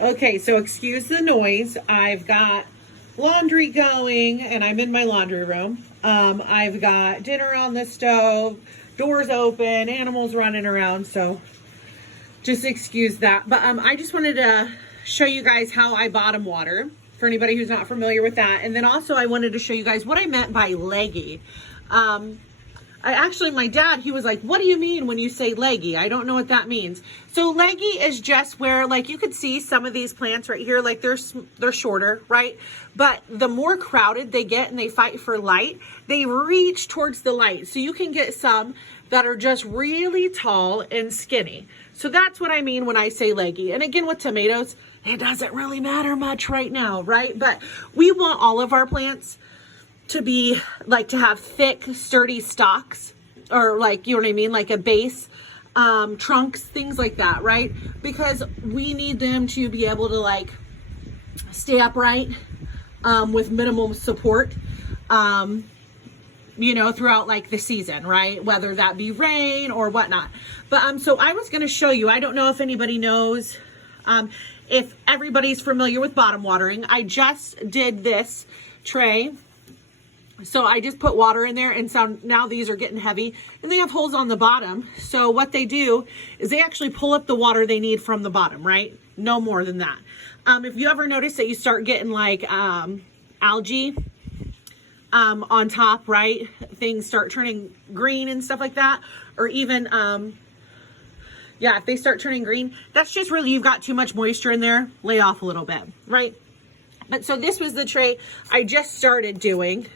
Okay, so excuse the noise. I've got laundry going and I'm in my laundry room. I've got dinner on the stove, doors open, animals running around, so just excuse that. But I just wanted to show you guys how I bottom water for anybody who's not familiar with that. And then also I wanted to show you guys what I meant by leggy. My dad, he was like, what do you mean when you say leggy? I don't know what that means. So leggy is just where, like, you could see some of these plants right here, like they're shorter, right? But the more crowded they get and they fight for light, they reach towards the light. So you can get some that are just really tall and skinny. So that's what I mean when I say leggy. And again, with tomatoes, it doesn't really matter much right now, right? But we want all of our plants to be like to have thick, sturdy stalks, or like, you know what I mean, like a base, trunks, things like that, right? Because we need them to be able to like stay upright with minimal support, you know, throughout like the season, right? Whether that be rain or whatnot. But so I was going to show you, I don't know if anybody knows, if everybody's familiar with bottom watering. I just did this tray. So I just put water in there, and so now these are getting heavy and they have holes on the bottom. So what they do is they actually pull up the water they need from the bottom, right? No more than that. If you ever notice that you start getting like algae on top, right? Things start turning green and stuff like that. Or even, yeah, if they start turning green, that's just really, you've got too much moisture in there. Lay off a little bit, right? But so this was the tray I just started doing.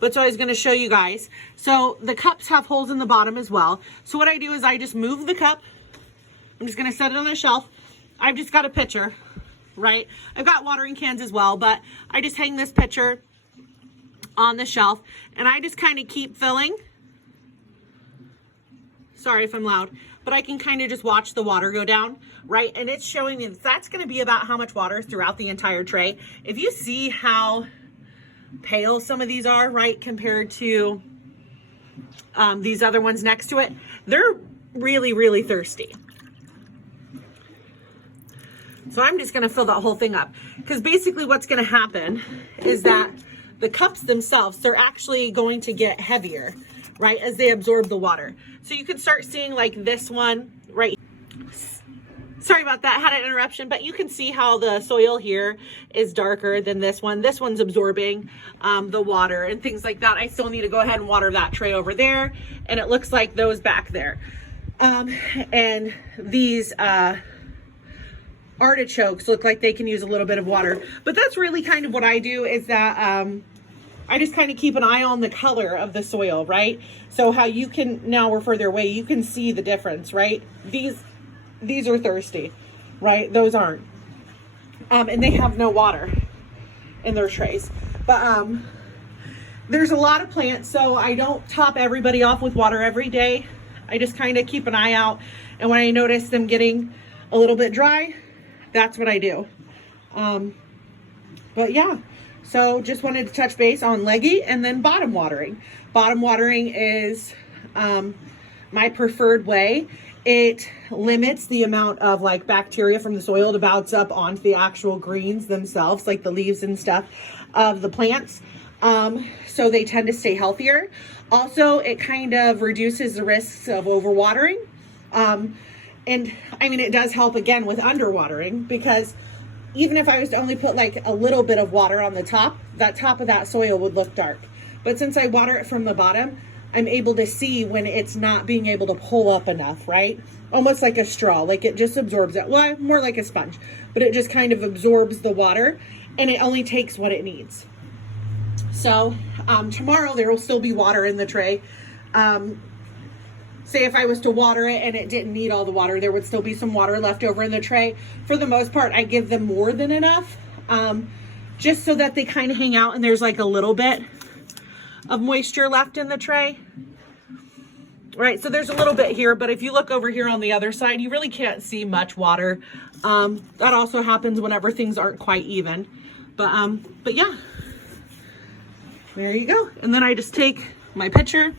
But so I was going to show you guys. So the cups have holes in the bottom as well. So what I do is I just move the cup. I'm just going to set it on a shelf. I've just got a pitcher, right? I've got watering cans as well, but I just hang this pitcher on the shelf and I just kind of keep filling. Sorry if I'm loud, but I can kind of just watch the water go down, right? And it's showing me that's going to be about how much water is throughout the entire tray. If you see how pale some of these are, right, compared to these other ones next to it, they're really, really thirsty. So I'm just going to fill that whole thing up, because basically what's going to happen is that the cups themselves, they're actually going to get heavier, right, as they absorb the water. So you can start seeing like this one right. Sorry about that, had an interruption, but you can see how the soil here is darker than this one. This one's absorbing the water and things like that. I still need to go ahead and water that tray over there, and it looks like those back there. And these artichokes look like they can use a little bit of water. But that's really kind of what I do, is that I just kind of keep an eye on the color of the soil, right? So how you can, now we're further away, you can see the difference, right? These are thirsty, right? Those aren't. And they have no water in their trays. But there's a lot of plants, so I don't top everybody off with water every day. I just kind of keep an eye out. And when I notice them getting a little bit dry, that's what I do. But yeah, so just wanted to touch base on leggy and then bottom watering. Bottom watering is my preferred way. It limits the amount of like bacteria from the soil to bounce up onto the actual greens themselves, like the leaves and stuff of the plants. So they tend to stay healthier. Also, it kind of reduces the risks of overwatering. And I mean, it does help again with underwatering, because even if I was to only put like a little bit of water on the top, that top of that soil would look dark. But since I water it from the bottom, I'm able to see when it's not being able to pull up enough, right? Almost like a straw, like it just absorbs it. Well, more like a sponge, but it just kind of absorbs the water and it only takes what it needs. So tomorrow there will still be water in the tray. Say if I was to water it and it didn't need all the water, there would still be some water left over in the tray. For the most part, I give them more than enough, just so that they kind of hang out and there's like a little bit of moisture left in the tray. Right, so there's a little bit here, but if you look over here on the other side, you really can't see much water. That also happens whenever things aren't quite even. But yeah, there you go. And then I just take my pitcher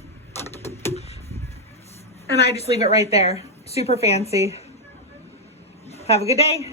and I just leave it right there. Super fancy. Have a good day.